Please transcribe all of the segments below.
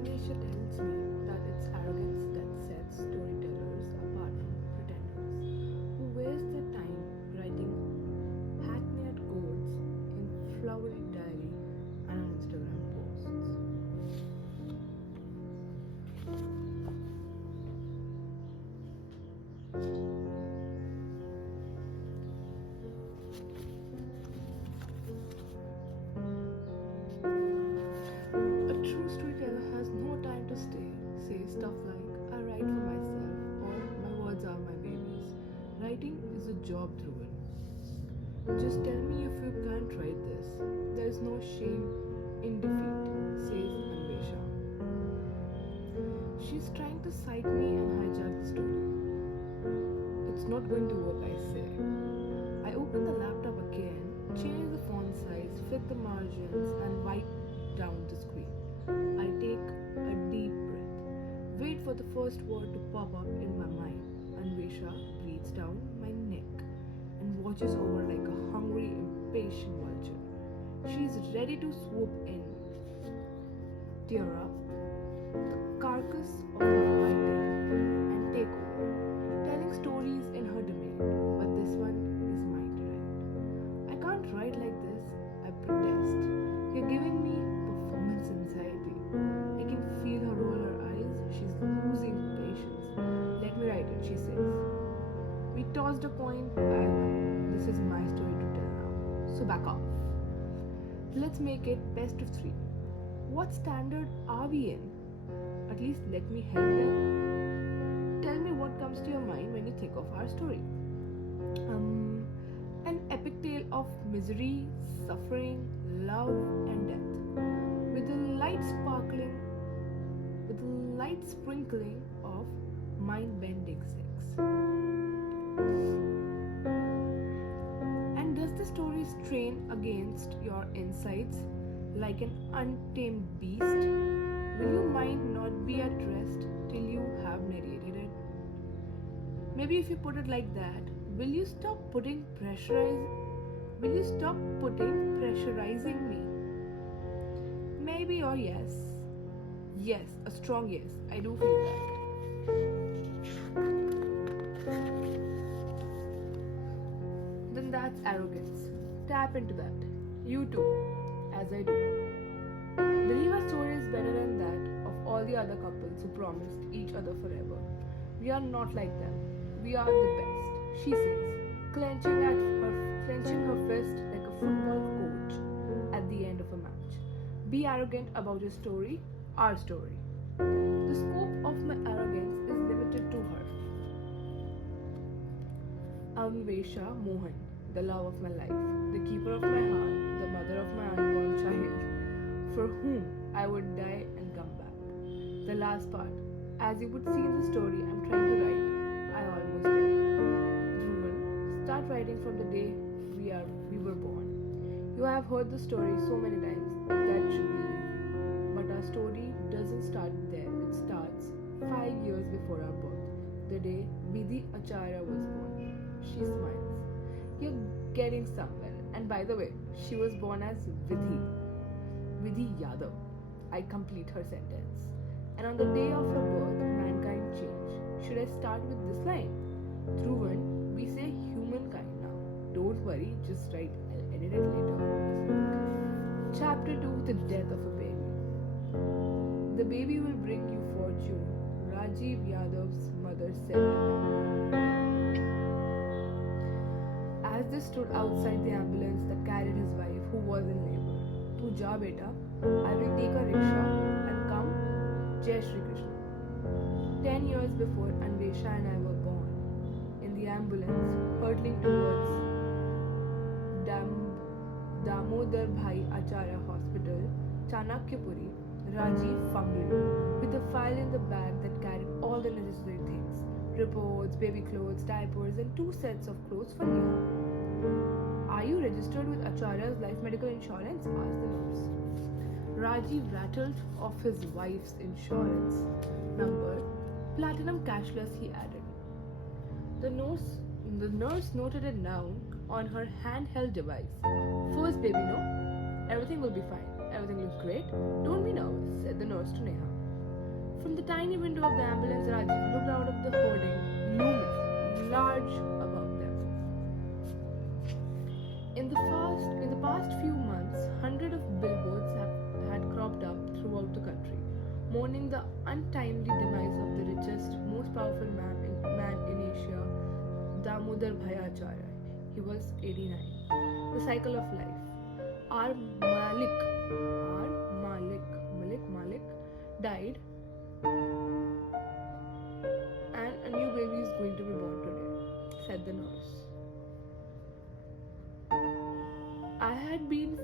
Nature tells me that it's arrogance that sets storytellers apart from pretenders who waste their time writing hackneyed quotes in flowery diary and on Instagram posts. A true storyteller has no time to say stuff like I write for myself or my words are my babies. Writing is a job, Dhruvan. Just tell me if you can't write this. There is no shame in defeat, says Anvesha. She's trying to cite me and hijack the story. It's not going to work, I say. I open the laptop again, change the font size, fit the margins, and wipe down the screen. I take a deep breath, wait for the first word to pop up in my mind. Anvesha breathes down my neck and watches over like a hungry, impatient vulture. She's ready to swoop in, tear up the carcass of my writing, and take over, telling stories in her domain. But this one is mine to write. I can't write like this, I protest. You're giving me performance anxiety. I can feel her roll her eyes. She's losing patience. Let me write it, she says. We tossed a coin. I won. This is my story to tell now. So back off. Let's make it best of 3. What standard are we in? At least let me help them. Tell me what comes to your mind when you think of our story. An epic tale of misery, suffering, love, and death, with a light sprinkling of mind-bending sex. And does the story strain against your insides like an untamed beast? Will your mind not be at rest till you have narrated it? Maybe if you put it like that, will you stop pressurizing me? Maybe or yes. Yes, a strong yes. I do feel that. Then that's arrogance. Tap into that. You too, as I do. Believe our story is better than that of all the other couples who promised each other forever. We are not like them. We are the best, she says, clenching her fist like a football coach at the end of a match. Be arrogant about your story, our story. The scope of my arrogance is limited to her. Anvesha Mohan, the love of my life, the keeper of my heart, the mother of my unborn child, for whom I would die and come back. The last part, as you would see in the story I'm trying to write, I almost did. Dhruvan, start writing from the day we were born. You have heard the story so many times, that should be easy. But our story doesn't start there. It starts 5 years before our birth, the day Vidhi Acharya was born. She smiles. You're getting somewhere. And by the way, she was born as Vidhi Yadav. I complete her sentence. And on the day of her birth, mankind changed. Should I start with this line? Dhruvan, we say humankind now. Don't worry, just write. I'll edit it later. Chapter 2, the death of a baby. The baby will bring you fortune, Rajiv Yadav's mother said to him. As they stood outside the ambulance that carried his wife, who was in labor. Tu ja beta, I will take a rickshaw and come. Jai Shri Krishna. 10 years before Anvesha and I were born, in the ambulance, hurtling towards Damodar Bhai Acharya Hospital, Chanakyapuri, Rajiv fumbled with a file in the bag that carried all the necessary things: reports, baby clothes, diapers, and 2 sets of clothes for Neha. Are you registered with Acharya's life medical insurance? Asked the nurse. Rajiv rattled off his wife's insurance number. Platinum cashless, he added. The nurse noted it down on her handheld device. First, baby, no? Everything will be fine. Everything looks great. Don't be nervous, said the nurse to Neha. From the tiny window of the ambulance, Rajiv looked out of the hoarding, looming large above them. In the past few months, hundreds of billboards had cropped up throughout the country, mourning the untimely demise of the richest, most powerful man in Asia, Damodar Bhai Acharya. He was 89. The cycle of life. Our Malik died, and a new baby is going to be born today, said the nurse. It had been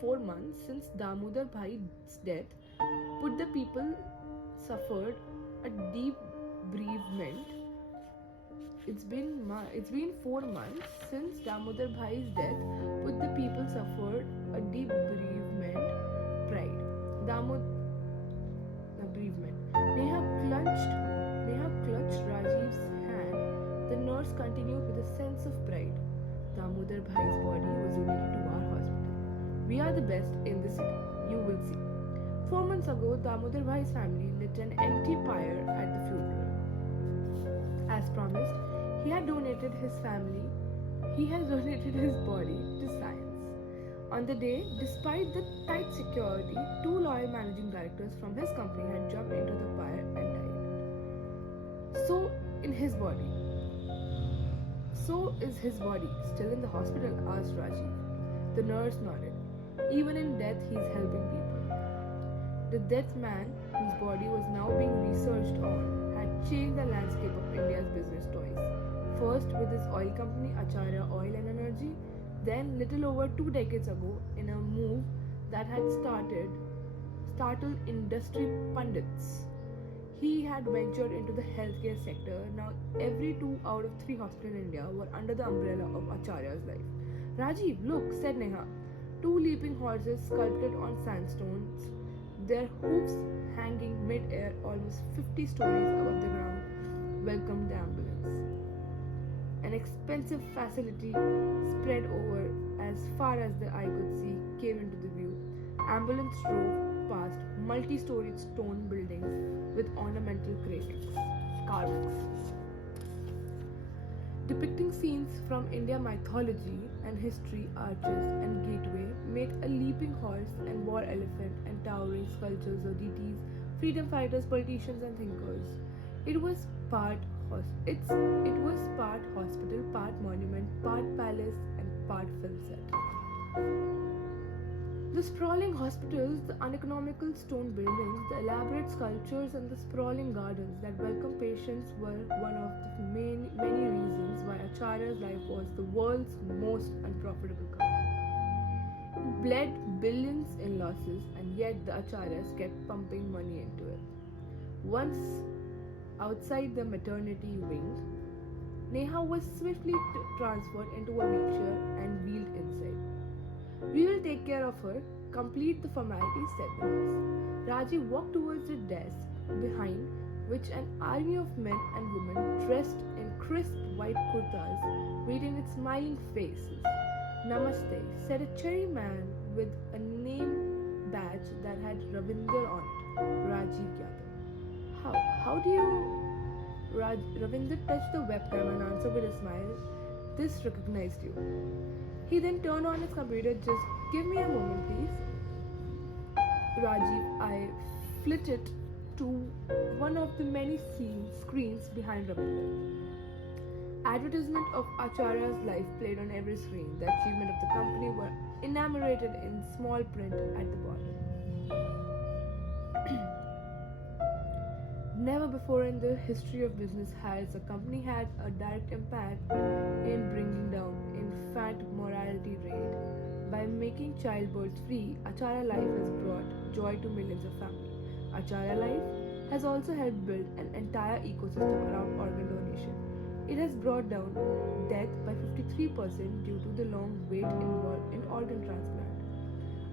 4 months since Damodar Bhai's death. Put the people suffered a deep bereavement. It's been 4 months since Damodar Bhai's death. Put the people suffered a deep bereavement. Pride. Bereavement. Neha clutched Rajiv's hand. The nurse continued with a sense of pride. Damodar Bhai's body was donated to our hospital. We are the best in the city. You will see. 4 months ago, Damodar Bhai's family lit an empty pyre at the funeral. As promised, he has donated his body to science. On the day, despite the tight security, 2 loyal managing directors from his company had jumped into the pyre and died. So is his body still in the hospital? Asked Rajiv. The nurse nodded. Even in death, he is helping people. The death man, whose body was now being researched on, had changed the landscape of India's business twice. First with his oil company Acharya Oil and Energy, then little over 2 decades ago in a move that had startled industry pundits. He had ventured into the healthcare sector. Now every 2 out of 3 hospitals in India were under the umbrella of Acharya's life. Rajiv, look, said Neha. 2 leaping horses sculpted on sandstones, their hoofs hanging mid-air almost 50 stories above the ground, welcomed the ambulance. An expensive facility spread over as far as the eye could see came into the view. Ambulance drove past multi-storied stone buildings with ornamental carvings. Depicting scenes from Indian mythology and history, arches and gateway made a leaping horse and war elephant and towering sculptures of deities, freedom fighters, politicians and thinkers. It was part hospital, part monument, part palace and part film set. The sprawling hospitals, the uneconomical stone buildings, the elaborate sculptures and the sprawling gardens that welcome patients were one of the many reasons why Acharya's life was the world's most unprofitable company. It bled billions in losses, and yet the Acharyas kept pumping money into it. Once outside the maternity wing, Neha was swiftly transferred into a wheelchair and wheeled inside. We will take care of her. Complete the formalities, said the nurse. Rajiv walked towards the desk, behind which an army of men and women dressed in crisp white kurtas waited with smiling faces. Namaste, said a cherry man with a name badge that had Ravinder on it. Rajiv Yadav. How do you... Ravinder touched the webcam and answered with a smile. This recognized you. He then turned on his computer. Just give me a moment, please. Rajiv, I flitted to one of the many screens behind Ravinder. Advertisement of Acharya's life played on every screen. The achievement of the company were enumerated in small print at the bottom. Never before in the history of business has a company had a direct impact in bringing down infant mortality rate. By making childbirth free, Acharya Life has brought joy to millions of families. Acharya Life has also helped build an entire ecosystem around organ donation. It has brought down death death by 53% due to the long wait involved in organ transplant.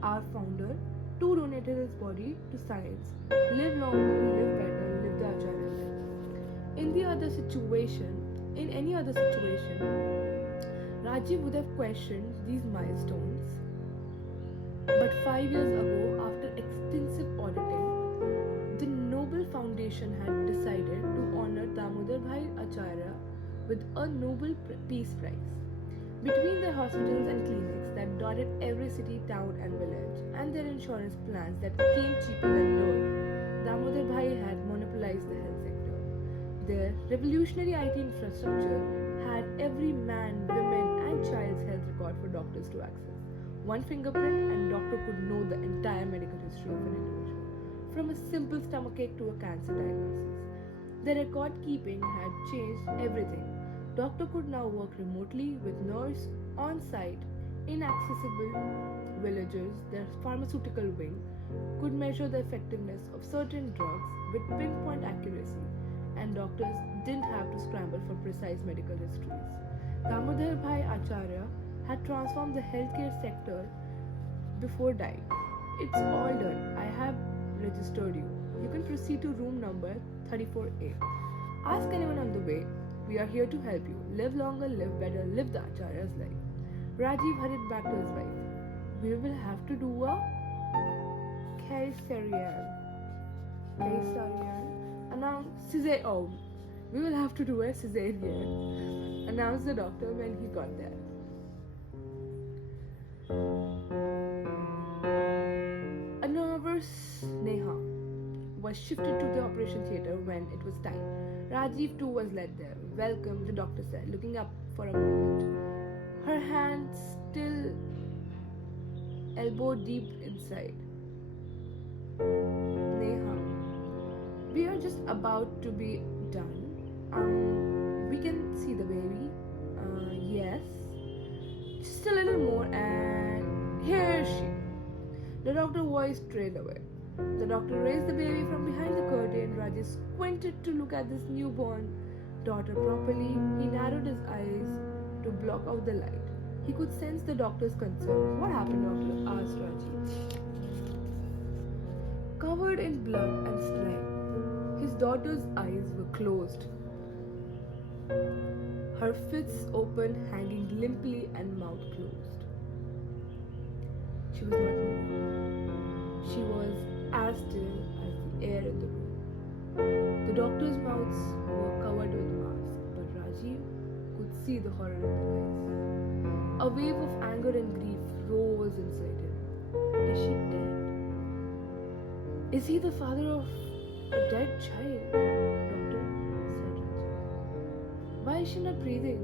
Our founder too donated his body to science. Live longer, live better, live the Acharya life. In any other situation, Rajiv would have questioned these milestones. But 5 years ago, after extensive auditing, the Nobel Foundation had decided to honor Damodar Bhai Acharya with a Nobel Peace Prize. Between their hospitals and clinics that dotted every city, town, and village, and their insurance plans that came cheaper than dirt, Damodar Bhai had monopolized the health sector. Their revolutionary IT infrastructure had every man, women, and child's health record for doctors to access. One fingerprint, and doctor could know the entire medical history of an individual, from a simple stomachache to a cancer diagnosis. The record keeping had changed everything. Doctor could now work remotely with nurse on site. Inaccessible villagers, their pharmaceutical wing, could measure the effectiveness of certain drugs with pinpoint accuracy, and doctors didn't have to scramble for precise medical histories. Damodar Bhai Acharya had transformed the healthcare sector before dying. It's all done. I have registered you. You can proceed to room number 34A. Ask anyone on the way. We are here to help you. Live longer, live better, live the Acharya's life. Rajiv hurried back to his wife. We will have to do a caesarean. We will have to do a cesarean, announced the doctor when he got there. A nervous Neha was shifted to the operation theatre when it was time. Rajiv too was led there. Welcome, the doctor said, looking up for a moment. Her hands still elbow deep inside. Neha, we are just about to be done. We can see the baby. Yes. Just a little more, and here she. The doctor's voice trailed away. The doctor raised the baby from behind the curtain. Rajiv squinted to look at this newborn daughter properly. He narrowed his eyes to block out the light. He could sense the doctor's concern. What happened, doctor? Asked Rajiv. Covered in blood and slime, his daughter's eyes were closed. Her fists open, hanging limply and mouth closed. She was not moving. She was as still as the air in the room. The doctor's mouths were covered with masks, but Rajiv could see the horror in their eyes. A wave of anger and grief rose inside him. Is she dead? Is he the father of a dead child? Doctor, said Rajiv. Why is she not breathing?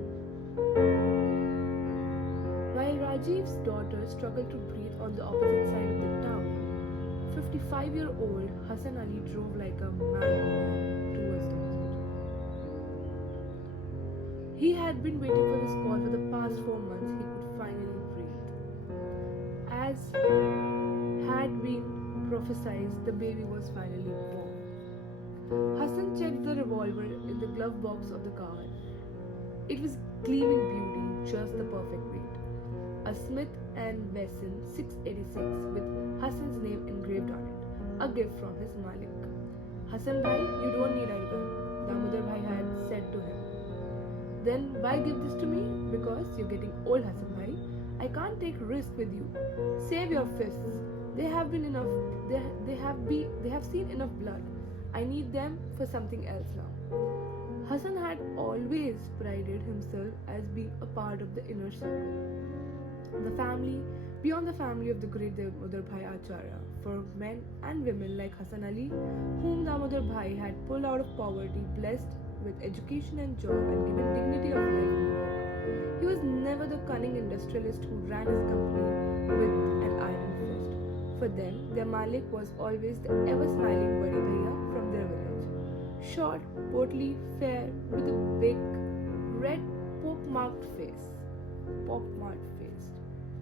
While Rajiv's daughter struggled to breathe on the opposite side of the town, 55-year-old Hassan Ali drove like a madman towards the hospital. He had been waiting for this call for the past 4 months. He could finally breathe. As had been prophesied, the baby was finally born. Hassan checked the revolver in the glove box of the car. It was gleaming beauty, just the perfect weight. A Smith & Wesson 686 with Hassan's name engraved on it, a gift from his Malik. Hassan Bhai, you don't need a gun, Damodar Bhai had said to him. Then why give this to me? Because you're getting old, Hassan Bhai. I can't take risk with you. Save your fists. They have seen enough blood. I need them for something else now. Hassan had always prided himself as being a part of the inner circle. The family, beyond the family of the great Damodar Bhai Acharya, for men and women like Hassan Ali, whom Damodar Bhai had pulled out of poverty, blessed with education and job, and given dignity of life and work. He was never the cunning industrialist who ran his company with an iron fist. For them, their Malik was always the ever-smiling Badi Bhaiya from their village. Short, portly, fair, with a big, red, pock-marked face.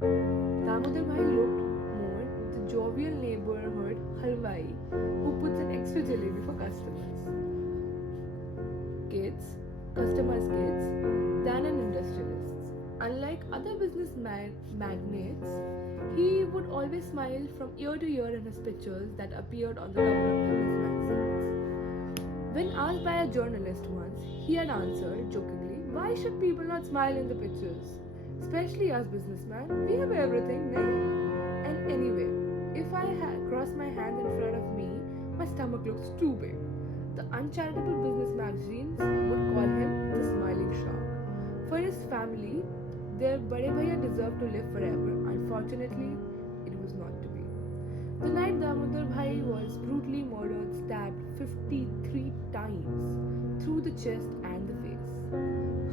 Damodar Bhai looked more the jovial neighborhood halwai who puts an extra jalebi for customers' kids, than an industrialist. magnates, he would always smile from ear to ear in his pictures that appeared on the cover of business magazines. When asked by a journalist once, he had answered jokingly, "Why should people not smile in the pictures? Especially us businessmen, we have everything, nay?" And anyway, if I had crossed my hands in front of me, my stomach looks too big. The uncharitable business magazines would call him the smiling shark. For his family, their Bade Bhaiya deserved to live forever. Unfortunately, it was not to be. The night Damodar Bhai was brutally murdered, stabbed 53 times through the chest and the face.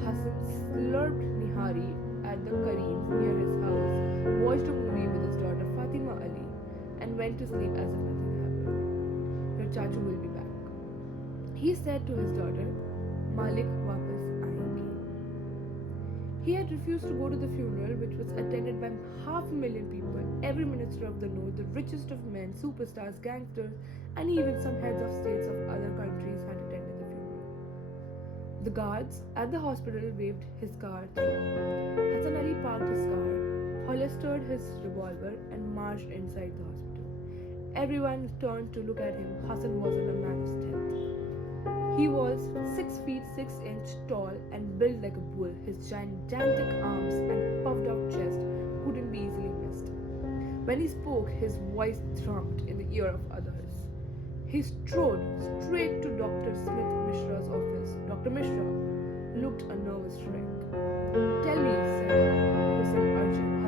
Hassan slurped Nihari at the Kareem's near his house, watched a movie with his daughter Fatima Ali, and went to sleep as if nothing happened. Your chachu will be back. He said to his daughter, "Malik wapas aayenge." He had refused to go to the funeral, which was attended by 500,000 people. Every minister of the north, the richest of men, superstars, gangsters, and even some heads of states of other countries had attended the funeral. The guards at the hospital waved his car through. Hassan Ali parked his car, holstered his revolver, and marched inside the hospital. Everyone turned to look at him. Hassan wasn't a man of stealth. He was 6 feet 6 inches tall and built like a bull. His gigantic arms and puffed out chest couldn't be easily missed. When he spoke, his voice thrummed in the ear of others. He strode straight to Dr. Smith Mishra's office. Dr. Mishra looked a nervous wreck. "Tell me," said Hassan urgently.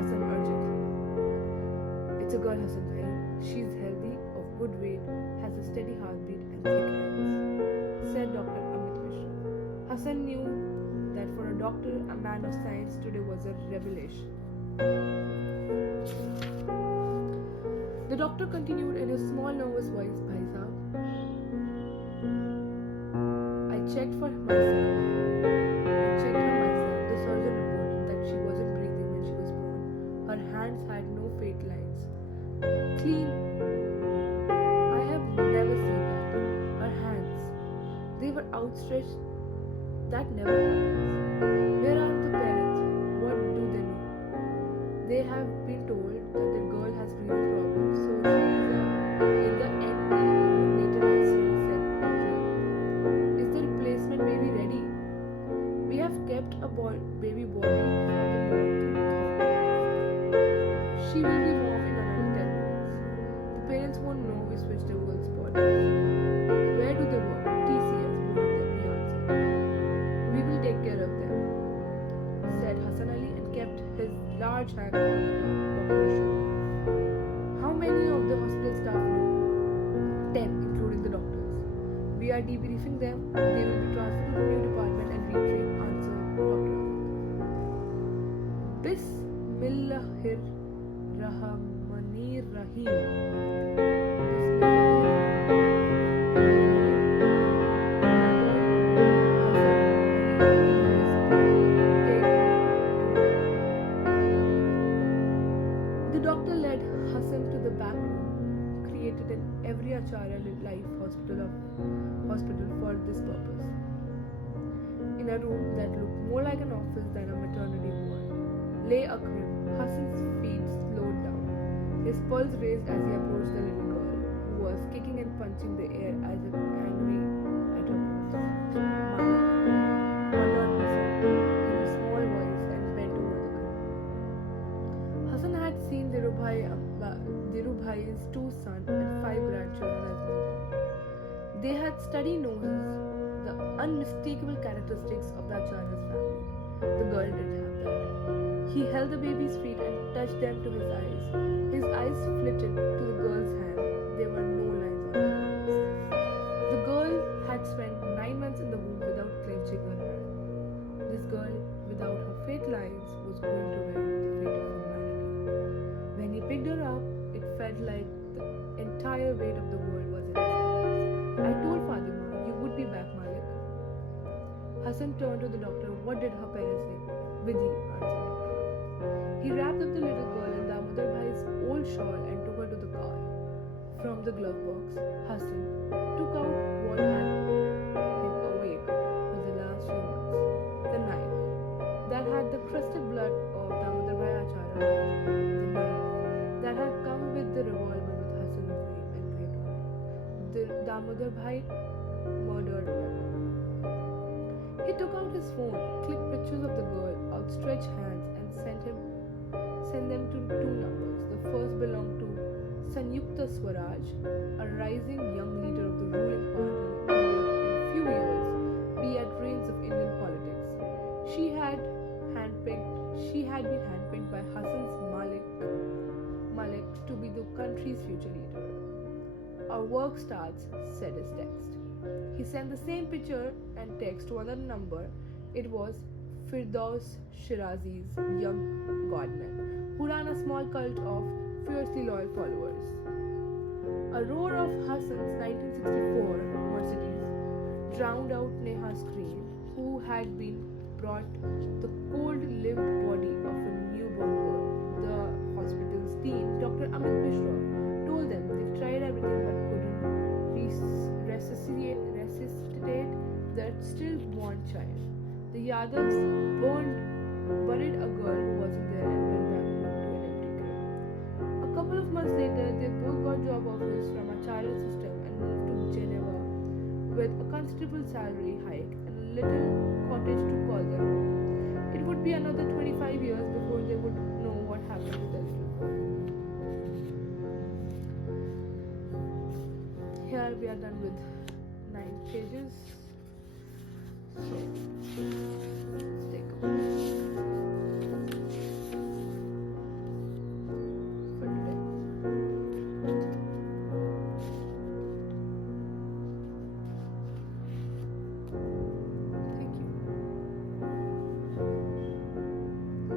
"It's a girl, Hassan Bhai. She's healthy, of good weight, has a steady heartbeat and thick hands," said Dr. Amit Mishra. Hassan knew that for a doctor, a man of science, today was a revelation. The doctor continued in his small, nervous voice, "Bhai Sahab, I checked her myself. The surgeon reported that she wasn't breathing when she was born. Her hands had no faint lines. Clean. I have never seen that. Her hands, they were outstretched. That never happens. Where are the parents? What do they know? They have been told that the girl has breathing problems, so she is in the neonatal ICU," said Dr. "Is the replacement baby ready? We have kept a baby body for the birth to She will be warm in another 10 minutes. The parents won't know we switched the girl's body." "Where do they work?" "TCS, both of them," he answered. "We will take care of them," said Hassan Ali and kept his large hand on the doctor's shoulder. "How many of the hospital staff know?" 10, including the doctors. "We are debriefing them. They will be transferred to the new department and retrained," answered Dr. Amit. The doctor led Hassan to the back room, created in every Acharya Life hospital for this purpose. In a room that looked more like an office than a maternity ward, lay Akram. Hassan's feet slowed down. His pulse raised as he approached the little girl, who was kicking and punching the air as if angry at her boss. "Malik," ordered Hassan in a small voice and bent over the girl. Hassan had seen Dhirubhai's 2 sons and 5 grandchildren as newborn. They had steady noses, the unmistakable characteristics of the Acharya's family. The girl didn't have that. He held the baby's feet and touched them to his eyes. His eyes flitted to the girl's hand. There were no lines on her face. The girl had spent 9 months in the womb without clenching her hand. This girl, without her fate lines, was going to write the fate of humanity. When he picked her up, it felt like the entire weight of the world was in his hands. "I told Fatima you would be back, Malik." Hassan turned to the doctor. "What did her parents name?" "Vidhi," answered the doctor. He wrapped up the little girl in Damodar Bhai's old shawl and took her to the car. From the glove box, Hassan took out what had him awake for the last few months, the knife that had the crusted blood of Damodar Bhai Acharya the revolver with Hassan's name engraved on it. The Damodar Bhai murdered weapon. He took out his phone, clicked pictures of the girl, outstretched hands, and sent them to two numbers. The first belonged to Sanyukta Swaraj, a rising young leader of the ruling party who would, in few years, be at reins of Indian politics. She had been handpicked by Hassan's Malik to be the country's future leader. Our work starts, said his text. He sent the same picture and text to another number. It was Firdaus Shirazi's young godman, who ran a small cult of fiercely loyal followers. A roar of Hassan's 1964 Mercedes drowned out Neha's scream, who had been brought the cold-lived body of a newborn girl. The hospital's dean, Dr. Amit Mishra, told them they tried everything but couldn't resuscitate that stillborn child. The Yadavs buried a girl who wasn't there and went back to an empty grave. A couple of months later, they both got job offers from a charter system and moved to Geneva with a considerable salary hike and a little cottage to call their own. It would be another 25 years before they would know what happened to their little girl. Here we are done with 9 pages. So